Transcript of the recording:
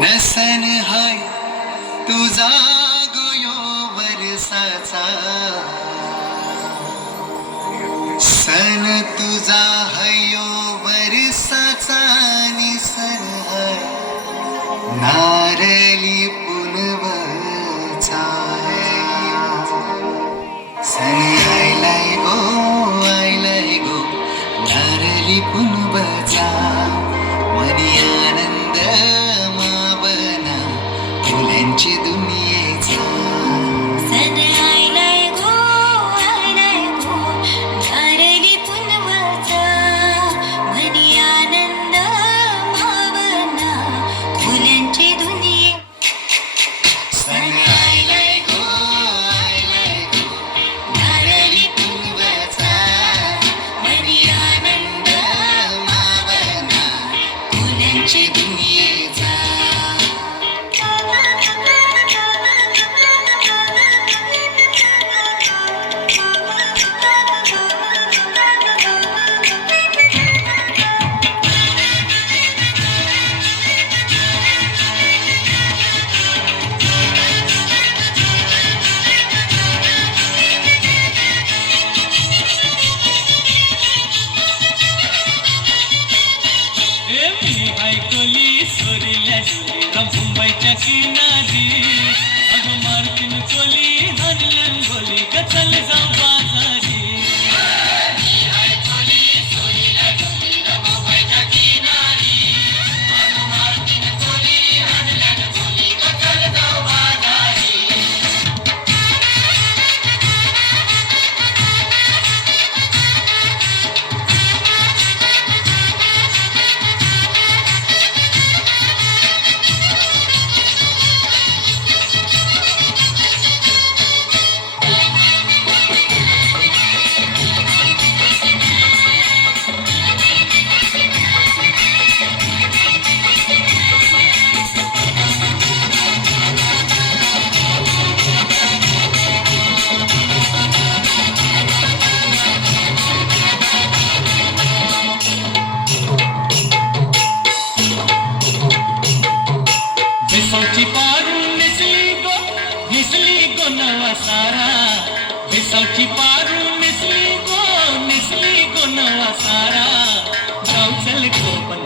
नसन हाय तुझा गयो वर्षाचा सन तुझा हयो वर्षाचा निसन हाय नारली पुनवचा सन आयलाय गो नारली पुनवचा मनी आनंद मावना फुलांची दुनियेचा सन आयलाय गो नारली पुनवचा मनी आनंद मावना फुलांची दुनिये सन आयलाय गो नारली पुनवचा मनी आनंद मावना फुलांची दुनियेचा मी ऐकली सोरील्या जुली मुंबईच्या किनारी अगं मार्किन कोली हरलन बोली ग चल जाऊ बाजारी बेसवची पारू निसली गो नवा सारा बेसवची पारू निसली गो नवा सारा जाऊ चल को